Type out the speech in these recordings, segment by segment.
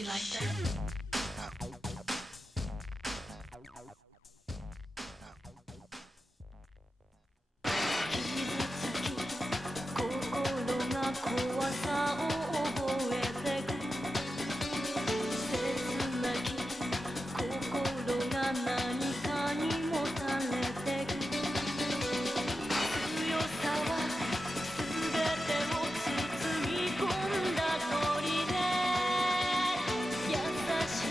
You like that?優し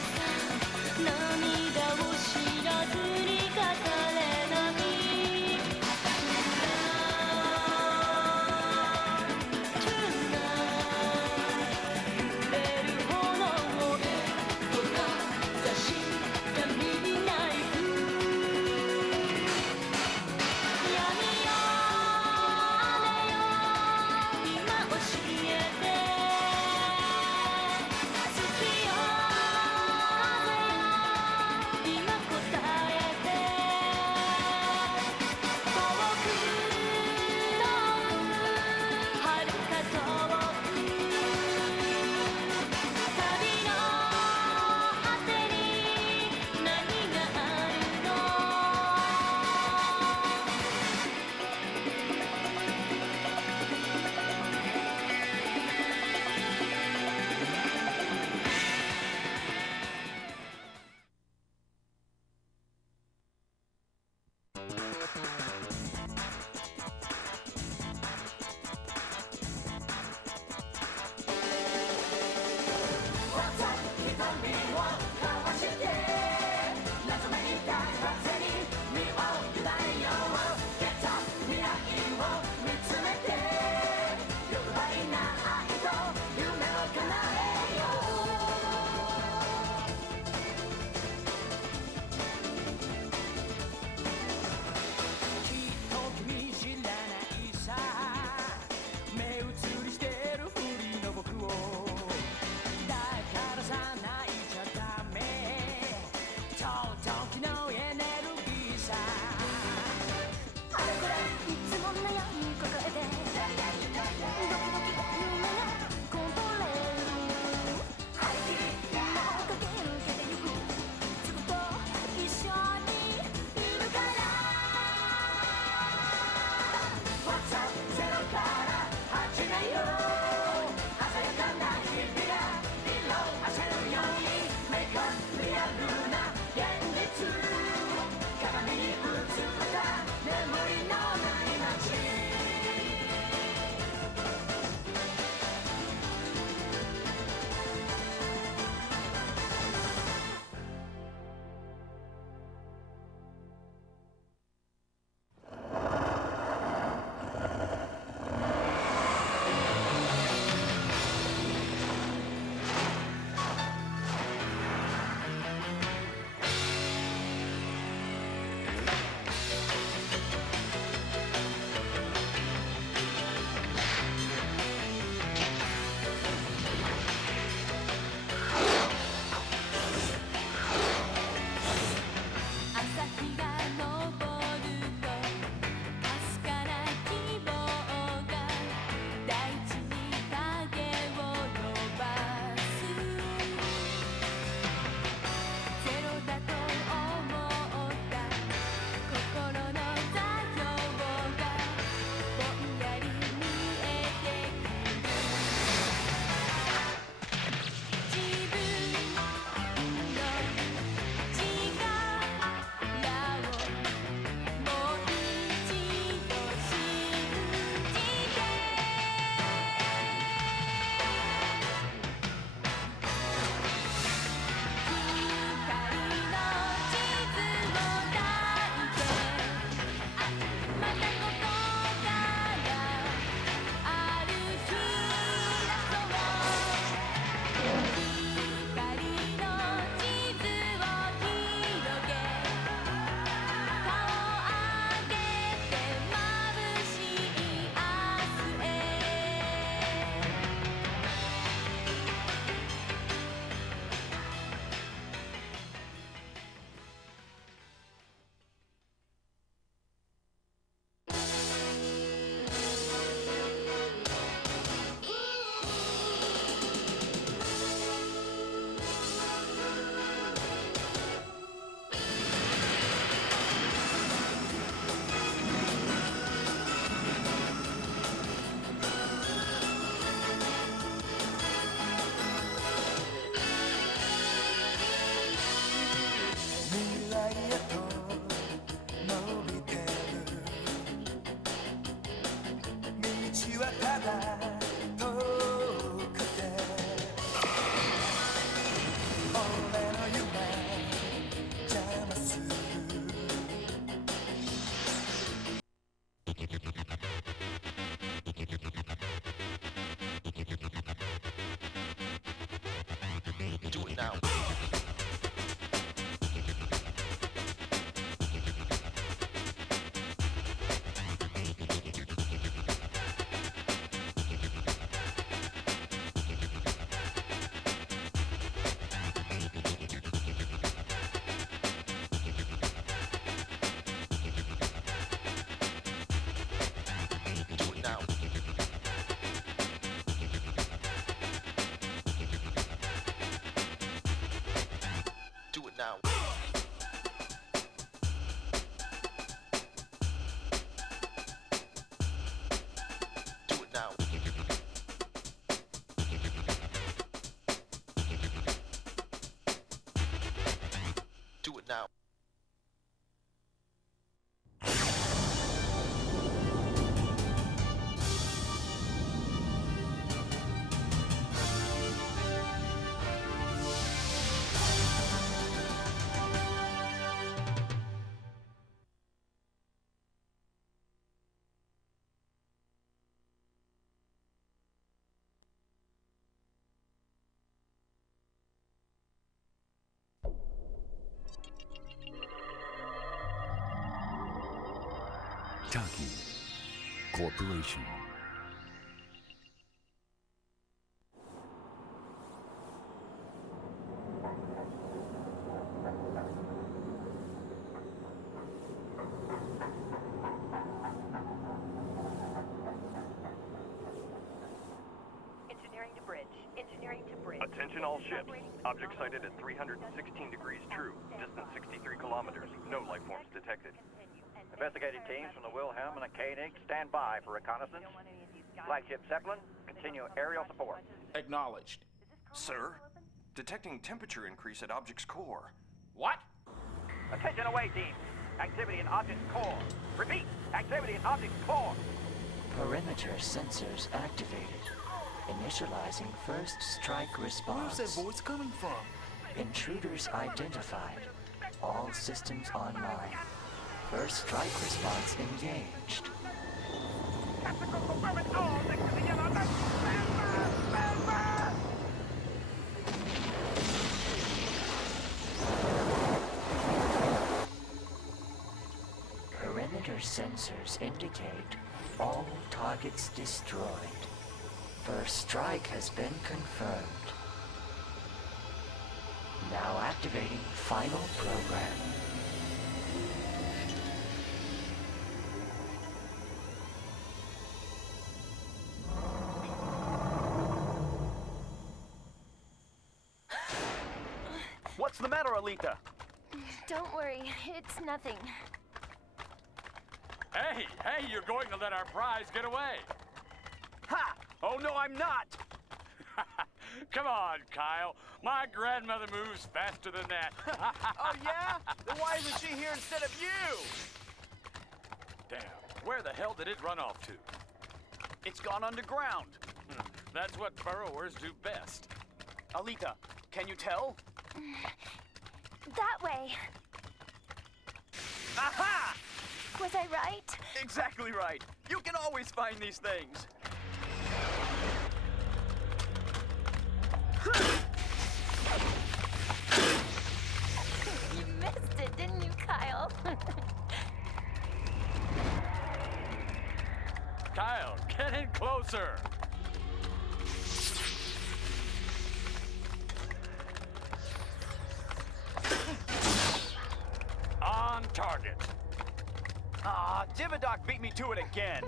Do it now. Do it now. Do it now. Do it now. Do it now. Taki Corporation. Engineering to bridge. Engineering to bridge. Attention all ships. Object sighted at 316 degrees true. Distance 63 kilometers. No life forms detected. Investigating teams from the Wilhelm and the Koenig stand by for reconnaissance. Flagship Zeppelin, continue aerial support. Acknowledged. Sir, detecting temperature increase at object's core. What? Attention away teams. Activity in object's core. Repeat, activity in object's core. Perimeter sensors activated. Initializing first strike response. Where's that voice coming from? Intruders identified. All systems online. First strike response engaged. Tactical fulfillment all next to the yellow light. Stand by! Stand by! Perimeter sensors indicate all targets destroyed. First strike has been confirmed. Now activating final program. What's the matter, Alita? Don't worry, it's nothing. Hey, you're going to let our prize get away. Ha! Oh no, I'm not! Come on, Kyle. My grandmother moves faster than that. Oh yeah? Then why isn't she here instead of you? Damn, where the hell did it run off to? It's gone underground. That's what burrowers do best. Alita, can you tell? That way. Aha! Was I right? Exactly right. You can always find these things. You missed it, didn't you, Kyle? Kyle, get in closer. On target. Ah, Dividoc beat me to it again.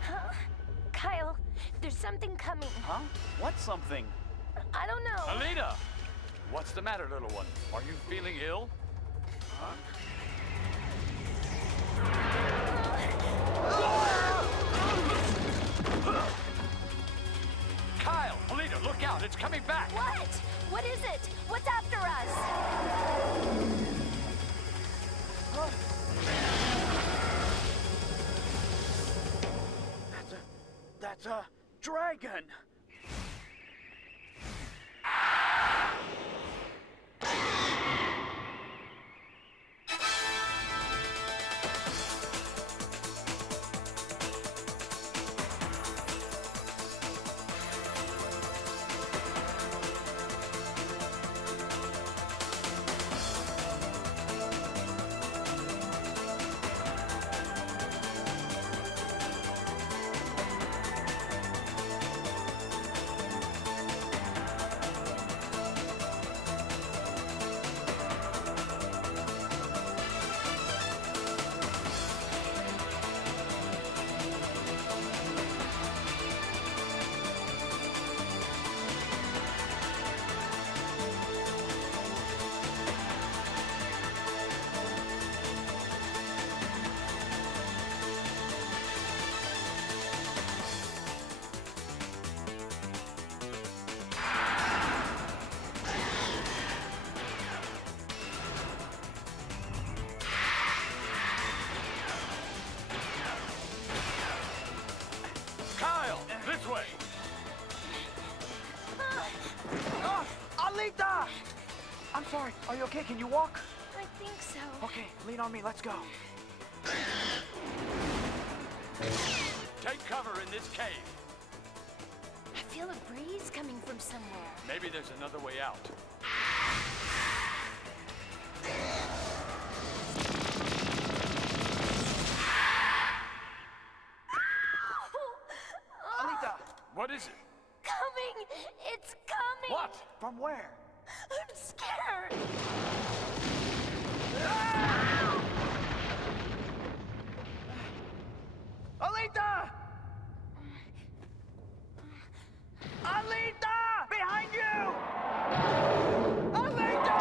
Huh? Kyle, there's something coming. Huh? What's something? I don't know. Alita! What's the matter, little one? Are you feeling ill? Kyle! Alita, look out! It's coming back! What? What is it? What's after us? That's a dragon. I'm sorry. Are you okay? Can you walk? I think so. Okay, lean on me. Let's go. Take cover in this cave. I feel a breeze coming from somewhere. Maybe there's another way out. Alita! What is it? Coming! It's coming! What? From where? I'm scared! Alita! Alita! Behind you! Alita!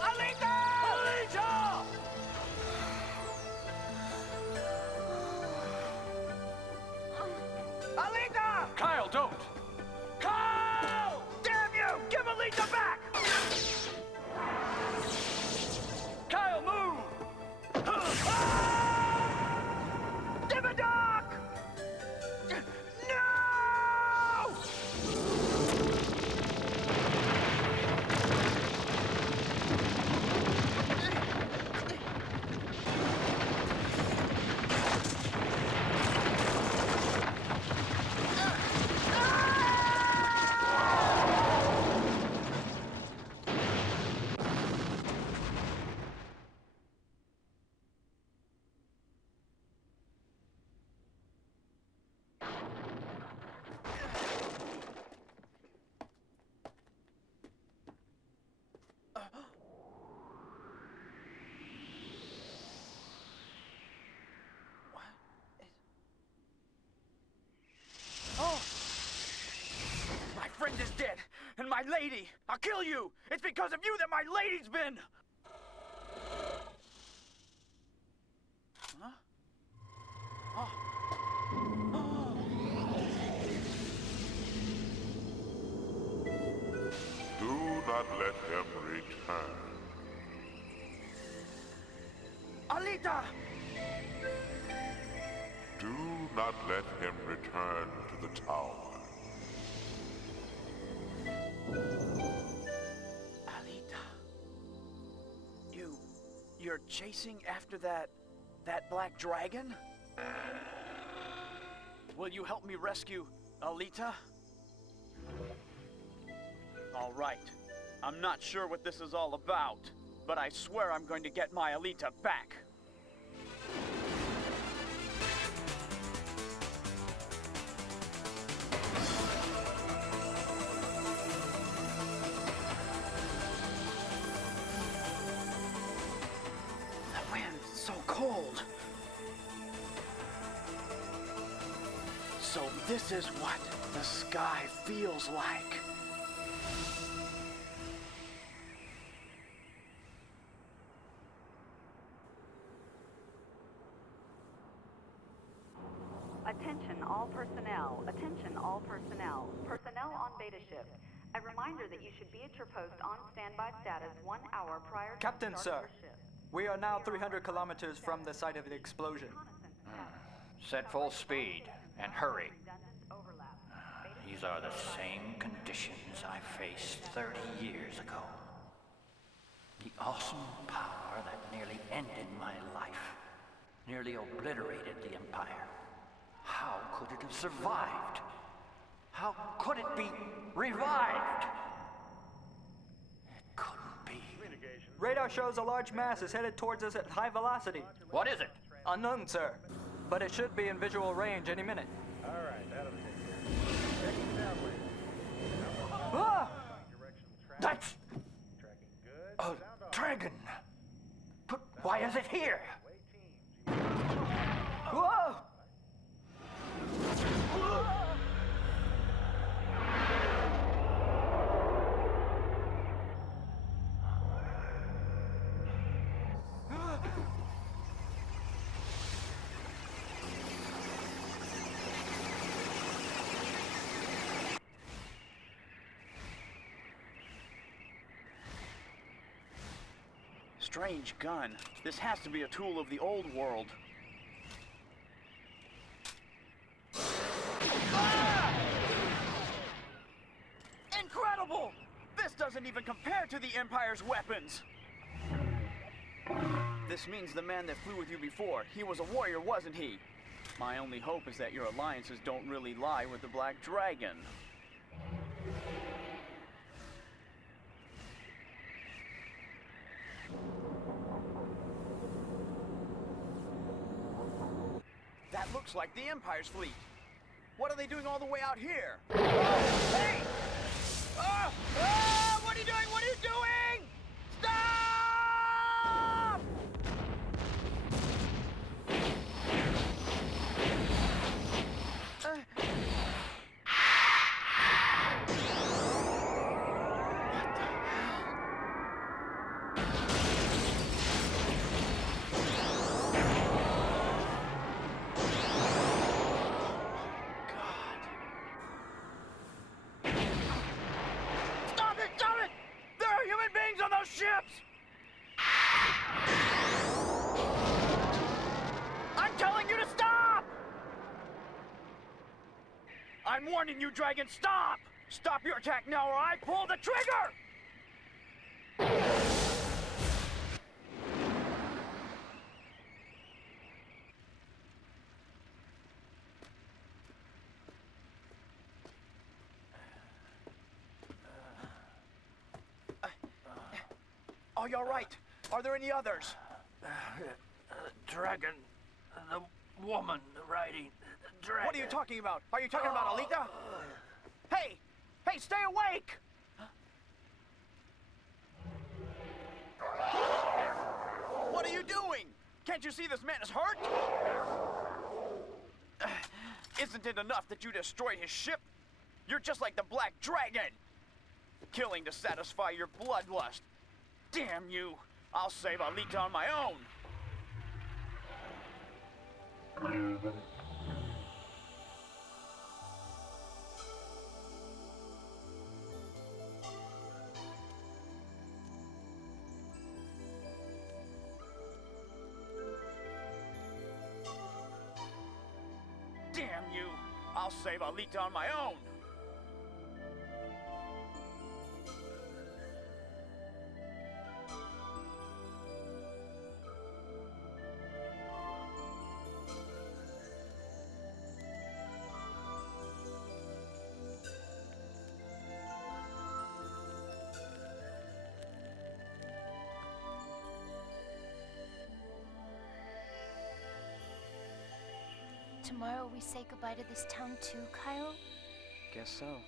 Alita! Alita! Alita! Kyle, don't! Kyle! Damn you! Give Alita back! Kyle, move! Give a dog! No! Oh! My friend is dead, and my lady! I'll kill you! It's because of you that my lady's been! Huh? Oh. Oh. Do not let him return. Alita! Do not let him return to the tower. Alita. You're chasing after that black dragon? Will you help me rescue Alita? All right. I'm not sure what this is all about, but I swear I'm going to get my Alita back. The wind's so cold. So this is what the sky feels like. Attention all personnel. Attention all personnel. Personnel on beta shift. A reminder that you should be at your post on standby status 1 hour prior to Captain, the sir. start of your shift. We are now 300 kilometers from the site of the explosion. Set full speed and hurry. These are the same conditions I faced 30 years ago. The awesome power that nearly ended my life, nearly obliterated the Empire. How could it have survived? How could it be revived? It couldn't be. Radar shows a large mass is headed towards us at high velocity. What is it? Unknown, sir. But it should be in visual range any minute. Ah! That's a dragon. But why is it here? Whoa! strange gun. This has to be a tool of the old world. Ah! Incredible! This doesn't even compare to the Empire's weapons! This means the man that flew with you before, he was a warrior, wasn't he? My only hope is that your alliances don't really lie with the Black Dragon. That looks like the Empire's fleet. What are they doing all the way out here? Oh, hey! Oh! Oh! What are you doing? What are you doing? Stop! Ships! I'm telling you to stop! I'm warning you, Dragon, stop! Stop your attack now or I pull the trigger! Are you all right? Are there any others? Dragon, the woman riding the dragon. What are you talking about? Are you talking about Alita? Hey! Hey, stay awake! What are you doing? Can't you see this man is hurt? Isn't it enough that you destroyed his ship? You're just like the Black Dragon! Killing to satisfy your bloodlust. Damn you! I'll save Alita on my own! Damn you! I'll save Alita on my own! Tomorrow we say goodbye to this town too, Kyle? Guess so.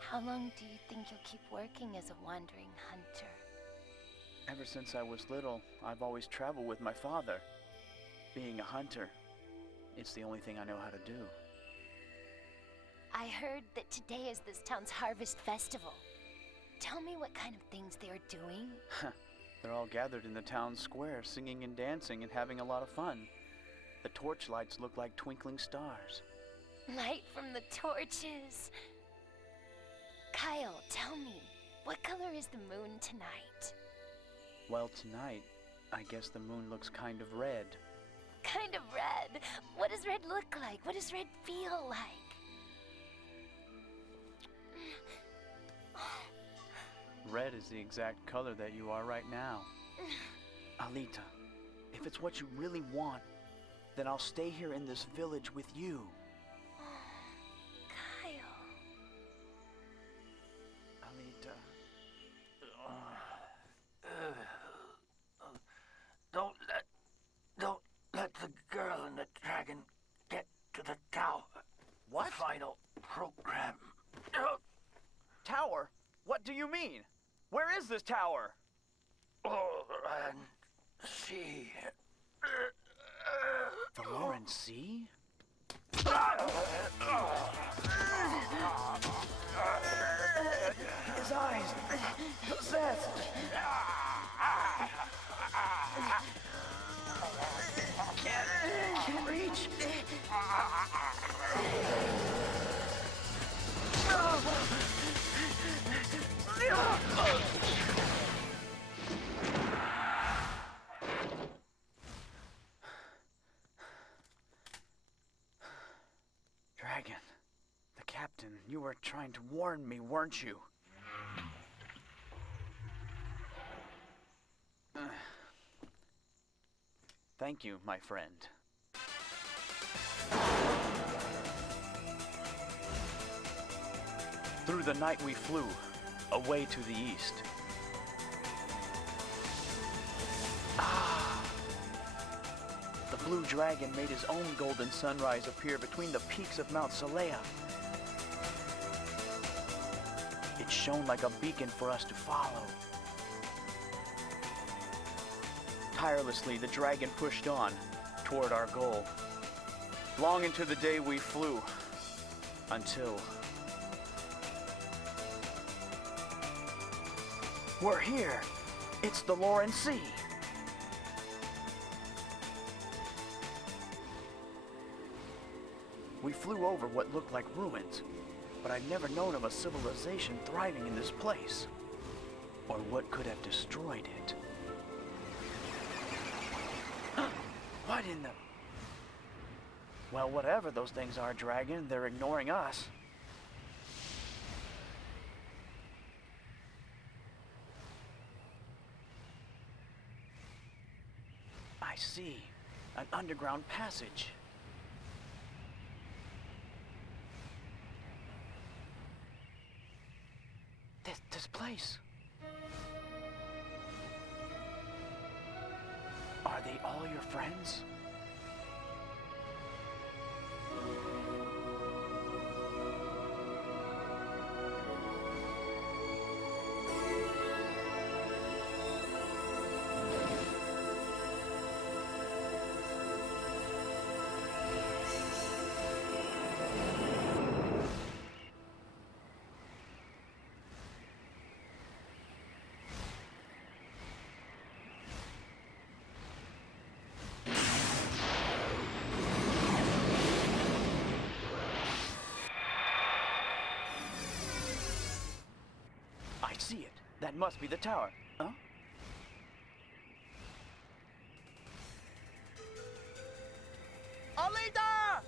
How long do you think you'll keep working as a wandering hunter? Ever since I was little, I've always traveled with my father. Being a hunter, it's the only thing I know how to do. I heard that today is this town's harvest festival. Tell me what kind of things they are doing. They're all gathered in the town square, singing and dancing and having a lot of fun. The torchlights look like twinkling stars. Light from the torches. Kyle, tell me, what color is the moon tonight? Well, tonight, I guess the moon looks kind of red. Kind of red? What does red look like? What does red feel like? Red is the exact color that you are right now. Alita, if it's what you really want, then I'll stay here in this village with you. Kyle. Alita. Don't let the girl and the dragon get to the tower. What? Final program. Tower? What do you mean? Where is this tower? Oh, and she. The Lauren Sea? His eyes! Possessed! Can't reach! Captain, you were trying to warn me, weren't you? Thank you, my friend. Through the night we flew, away to the east. The Blue Dragon made his own golden sunrise appear between the peaks of Mount Salea. It shone like a beacon for us to follow. Tirelessly, the dragon pushed on toward our goal. Long into the day we flew, until... we're here! It's the Lauren Sea! We flew over what looked like ruins, but I'd never known of a civilization thriving in this place, or what could have destroyed it. What in the... Well, whatever those things are, Dragon, they're ignoring us. I see. An underground passage. This place. Are they all your friends? I see it. That must be the tower. Huh? Alita!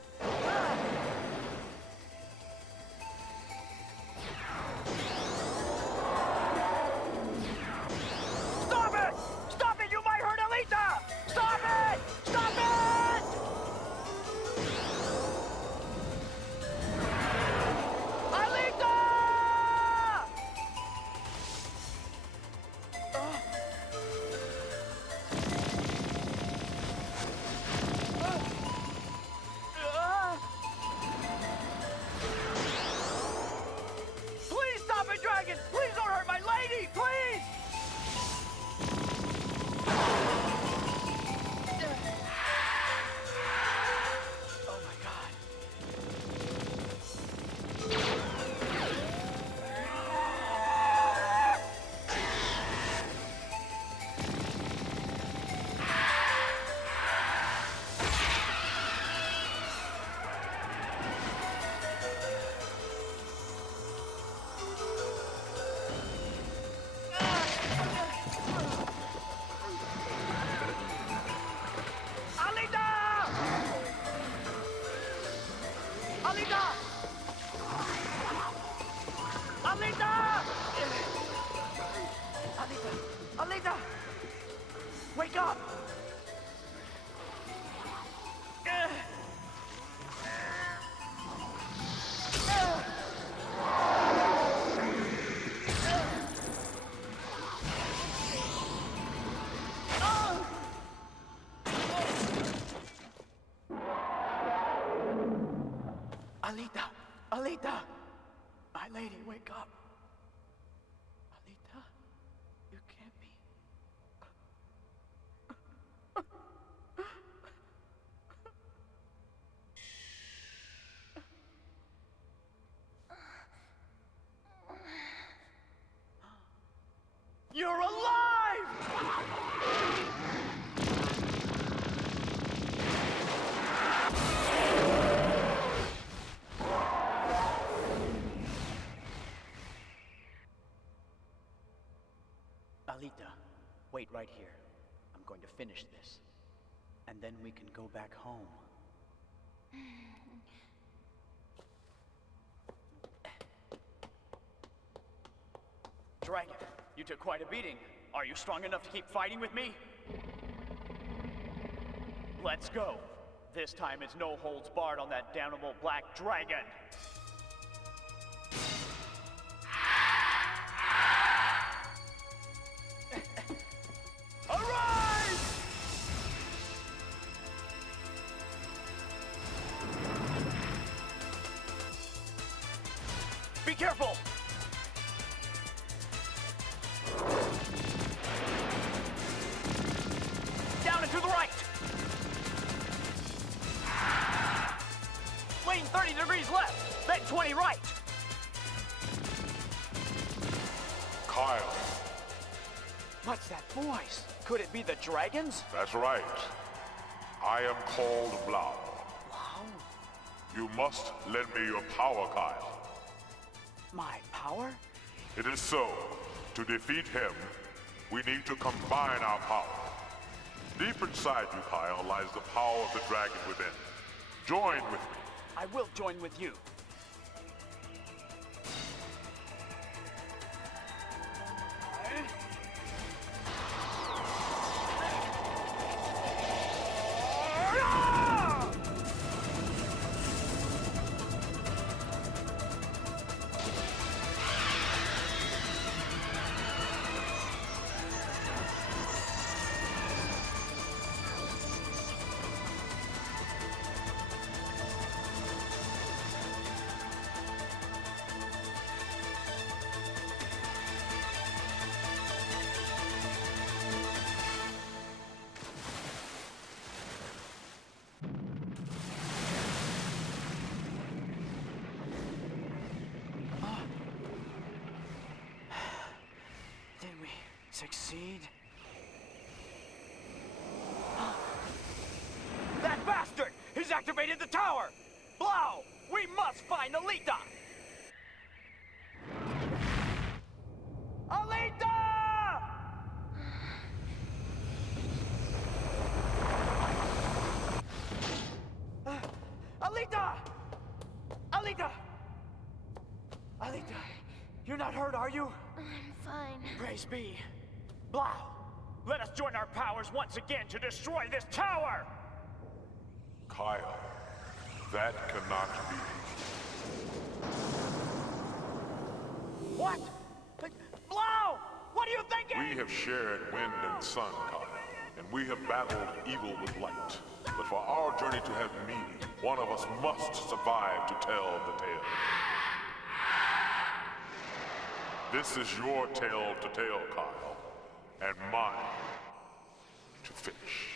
Stop it! Stop it! You might hurt Alita! Stop it! Stop it! Alita! Please stop it, Dragon! Please don't hurt my lady! Please! Oh my God. Alita! Alita! Alita! Alita! Alita! Wake up! Alita! Alita! My lady, wake up! Alita, you can't be... You're alive! Alita, wait right here. I'm going to finish this. And then we can go back home. Dragon, you took quite a beating. Are you strong enough to keep fighting with me? Let's go. This time it's no holds barred on that damnable black dragon. Arise! Be careful! Down and to the right! Lane 30 degrees left, then 20 right! Kyle. What's that voice? Could it be the dragons? That's right. I am called Blau. Wow. You must lend me your power, Kyle. My power? It is so. To defeat him, we need to combine our power. Deep inside you, Kyle, lies the power of the dragon within. Join with me. I will join with you. Succeed? That bastard! He's activated the tower! Blau! We must find Alita! Alita! Alita! Alita! Alita! You're not hurt, are you? I'm fine. Praise be. Blau, let us join our powers once again to destroy this tower! Kyle, that cannot be. What? Blau! What are you thinking? We have shared wind and sun, Kyle, and we have battled evil with light. But for our journey to have meaning, one of us must survive to tell the tale. This is your tale to tell, Kyle, and mine to finish.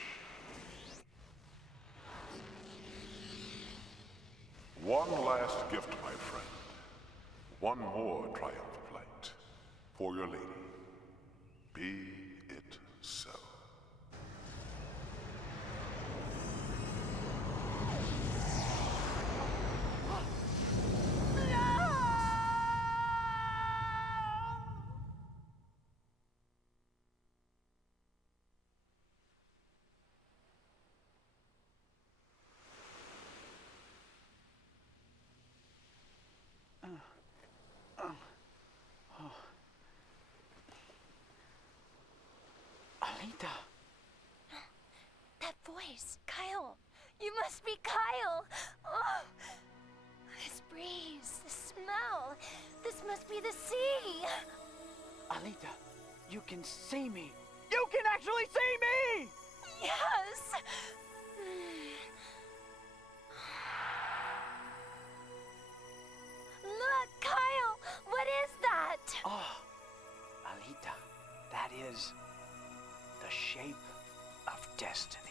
One last gift, my friend. One more triumph of light. For your lady. Be it so. Alita. That voice, Kyle. You must be Kyle. Oh, this breeze, the smell. This must be the sea. Alita, you can see me. You can actually see me! Yes. Look, Kyle. What is that? Oh, Alita, that is the shape of destiny.